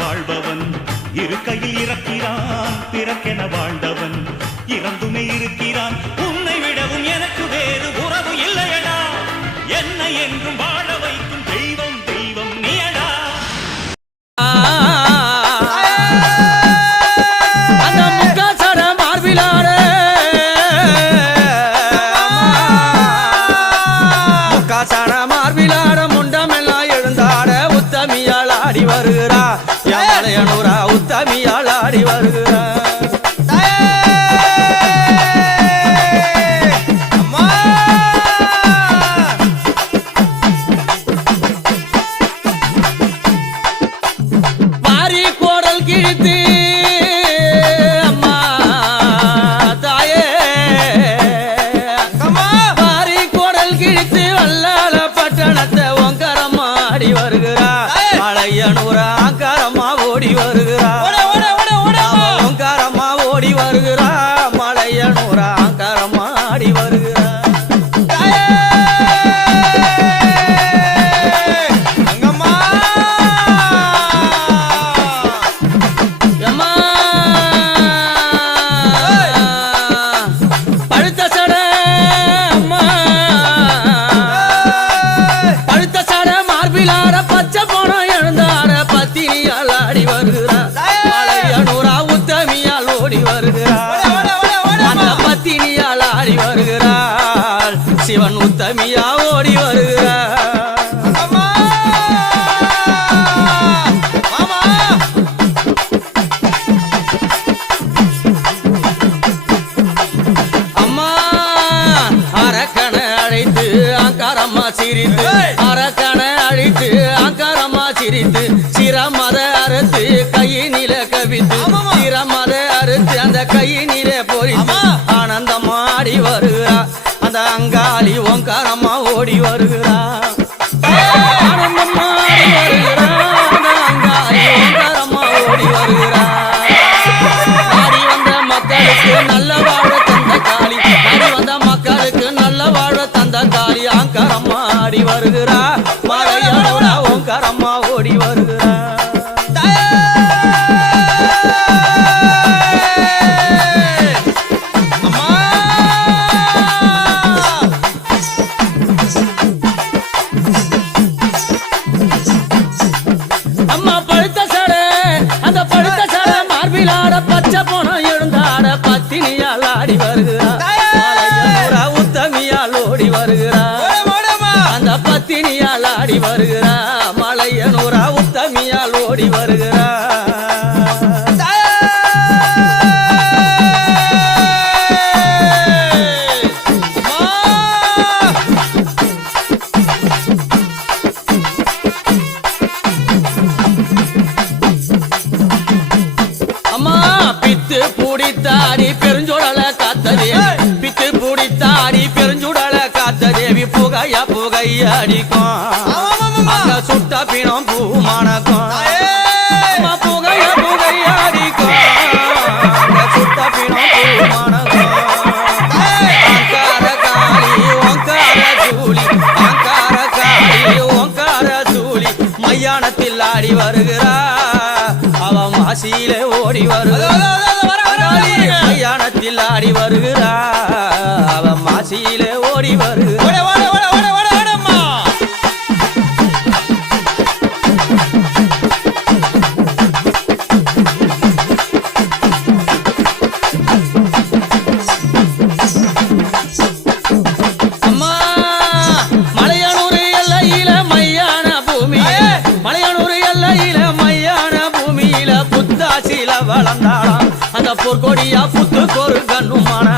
வாழ்பவன் இருக்கையில் இறக்கிறான் பிறக்கென வாழ்ந்தவன் இறந்துமே இருக்கிறான் உன்னை விடவும் எனக்கு வேறு உறவு இல்லையடா என்னை என்றும் வாழ வைக்கும் தெய்வம் தெய்வம் நீயடா அந்த முக்காசட மார்பிலாட முக்காசட மார்பிலாட முண்டமெல்லாம் எழுந்தாட உத்தமியால் ஆடி வருகிறா யாழையனூரா உத்தமியால் ஆடி வருகிறா மலையனூராங்காரம்மா ஓடி வருகிறா ஓங்காரம்மா ஓடி வருகிறா மலையனூராங்காரம்மா ஆடி வருகிறா சிவன் உத்தமியா ஓடி வருகிறார் அம்மா அரக்கனை அழைத்து ஆங்காரம்மா சிரித்து அரக்கனை அழைத்து ஆங்காரம்மா சிரித்து சிரமத அறுத்து கையினில கவித்து சிரமத அறுத்து அந்த கையினில பொறித்து ஆனந்தமா ஆடி வருகிறார் அந்த அங்காளி ஓங்காரம்மா ஓடி வருகிறா ஆனந்தம்மா ஆடி வருகிறா அந்த அங்காளி ஓங்காரம்மா ஓடி வருகிறா ஆடி வந்த மக்களுக்கு நல்ல வாழ தந்த காளி ஆடி வந்த மக்களுக்கு நல்ல வாழ தந்த காளி ஆங்காரம்மா ஆடி வருகிறா மலையனூரா ஓங்காரம்மா ஓடி வருகிறா பச்சை போன எழுந்தாட பத்தினியால் ஆடி வருகிறா உத்தமியால் ஓடி வருகிறா அந்த பத்தினியால் ஆடி வருகிறா மலையனூரா உத்தமியால் ஓடி வருகிறா பித்து பூடித்தாடி பெருஞ்சுடல காத்த தேவி பித்து பூடித்தாடி பெருஞ்சுடல காத்த தேவி புகையா புகையடிக்கும் அங்க சுட்ட பிணம் பூ மணக்கும் புகையா புகையடிக்கும் அங்க சுட்ட பிணம் பூ மணக்கும் அங்கார காளி ஓங்கார சூளி அங்கார காளி ஓங்கார சூளி மையானத்தில் ஆடி வருகிறா அவ மாசியிலே ஓடி வருகிறா மையானத்தில் ஆடி வருகிறா அவ மாசியிலே ஓடி வருகிறா அம்மா மலையனூர் எல்லையில மையான பூமி மலையனூர் எல்லையில மையான பூமியில புத்தாசில வளர்ந்தாளாம் அந்த பொற்கொடியா புத்துக்கு ஒரு கண்ணுமான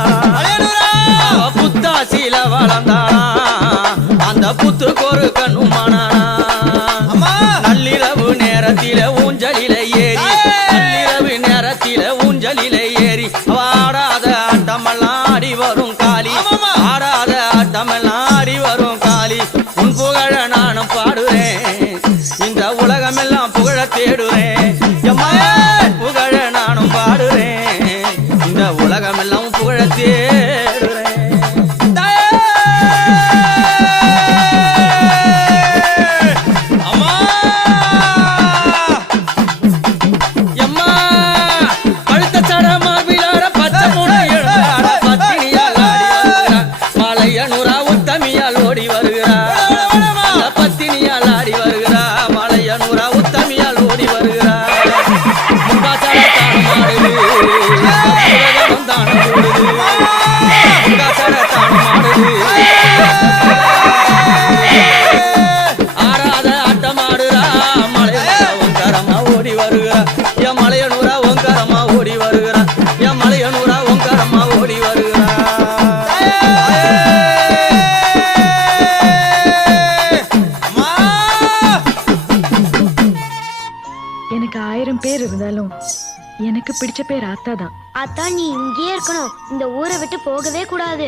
புத்தாசில வளர்ந்தாளாம் அந்த புத்துக்கு ஒரு கண்ணுமான நள்ளிரவு நேரத்தில ஊஞ்சலில ஏறி நள்ளிரவு நேரத்தில ஊஞ்சலில ஏறி ஆடாத ஆட்டமெல்லாம் ஆடி வரும் காளி ஆடாத ஆட்டமெல்லாம் ஆடி வரும் காளி உன் புகழ நானும் பாடுறேன் இந்த உலகமெல்லாம் புகழ தேடுறேன் புகழ நானும் பாடுறேன் இந்த உலகமெல்லாம் புகழ தேடுறேன் இருந்தாலும் எனக்கு பிடிச்ச பேர் ஆத்தா தான். அத்தா நீ இங்கேயே இருக்கணும், இந்த ஊரை விட்டு போகவே கூடாது.